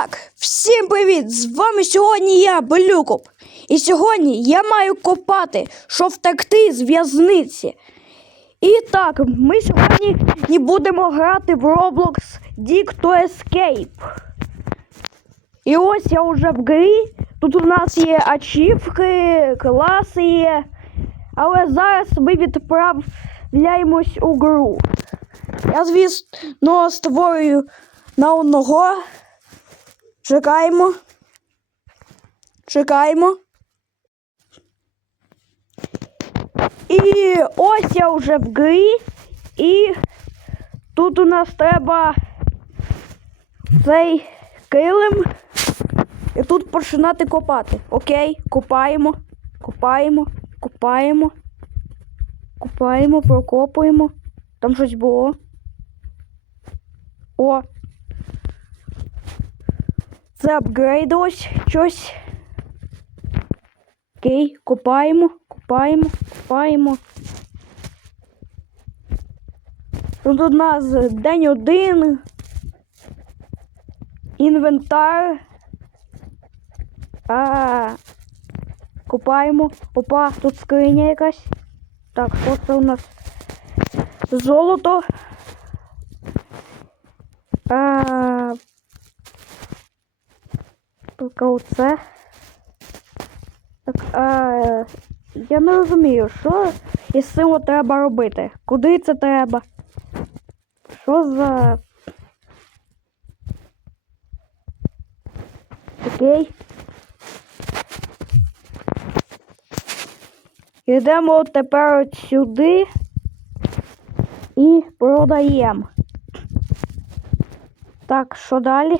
так, всім привіт! З вами сьогодні я, Белюкоп. І сьогодні я маю копати, щоб втекти з в'язниці. І так, ми сьогодні не будемо грати в Roblox Dig to Escape. І ось я вже в грі. Тут у нас є ачівки, класи є. Але зараз ми відправляємось у гру. Я, звісно, створюю на одного. Чекаємо. Чекаємо. І ось я вже в грі. І тут у нас треба цей килим. І тут починати копати. Окей, копаємо, копаємо, копаємо, копаємо, прокопуємо. Там щось було. О. Це апгрейдилось щось. Окей, копаємо, копаємо, копаємо. Тут у нас день один. Інвентар. А. Копаємо. Опа, тут скриня якась. Так, що це у нас? Золото. А, тільки оце. Так, а, я не розумію, що із цим треба робити. Куди це треба? Що за. Окей. Йдемо тепер от сюди і продаємо. Так, що далі?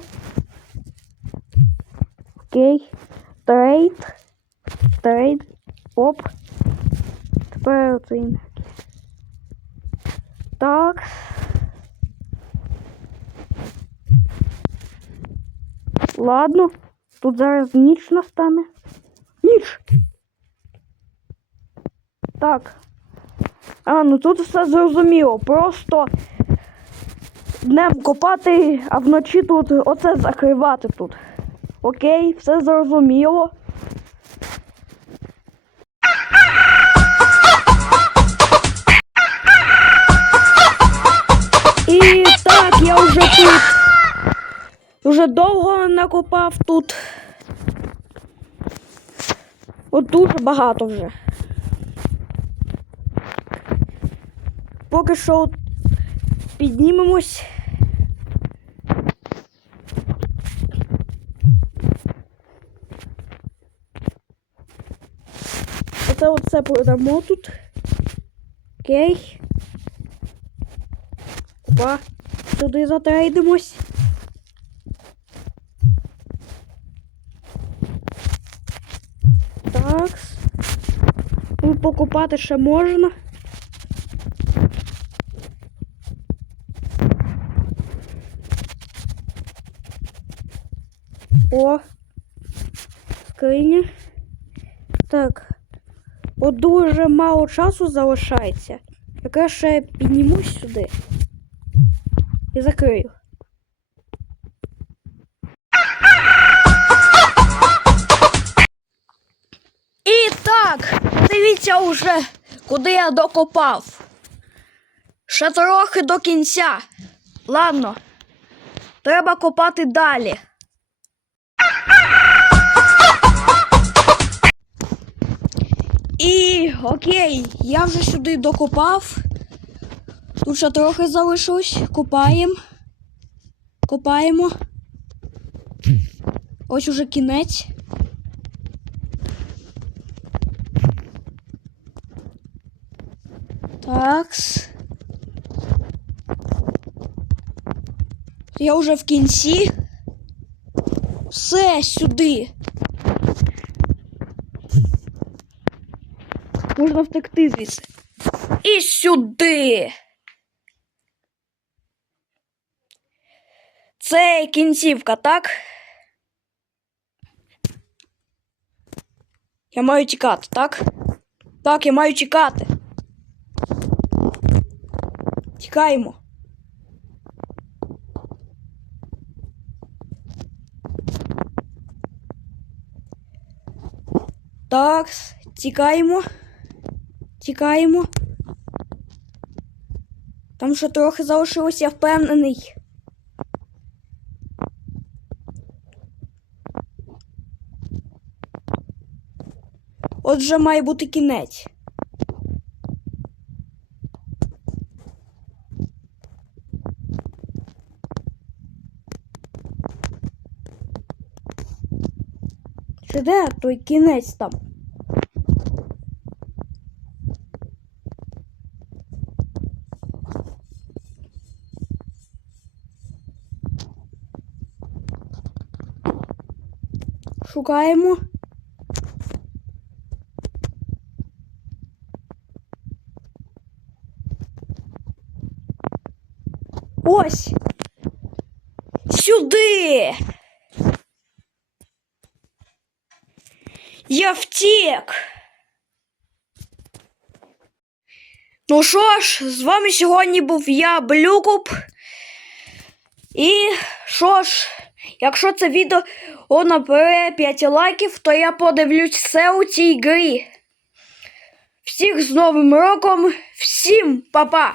Окей. Трейд. Трейд. Оп. Тепер оцей. Так. Ладно. Тут зараз ніч настане. Ніч. Так. А, ну тут все зрозуміло. Просто днем копати, а вночі тут оце закривати тут. Окей, все зрозуміло. І так, я вже тут. Вже довго накопав тут. От дуже багато вже. Поки що піднімемось. Оце оце продамо тут. Окей. Опа. Сюди затрейдимось. Так. Ну, покупати ще можна. О, скриня. Так. От дуже мало часу залишається. Я піднімусь сюди. І закрию. І так, дивіться уже, куди я докопав. Ще трохи до кінця. Ладно, треба копати далі. І окей, я вже сюди докопав. Тут ще трохи залишилось. Копаємо. Копаємо. Ось уже кінець. Такс. Я вже в кінці. Все сюди. Можна втекти звідси. І сюди. Це кінцівка, так? Я маю тікати, так? Так, я маю тікати. Тікаємо. Так, тікаємо. Тікаємо. Там ще трохи залишилось, я впевнений. Отже, має бути кінець. Чи де той кінець там? Шукаємо. Ось. Сюди. Я втік. Ну що ж, з вами сьогодні був я, Блюкуп. І що ж, якщо це відео набере 5 лайків, то я подивлюсь все у цій грі. Всіх з Новим роком, всім па-па!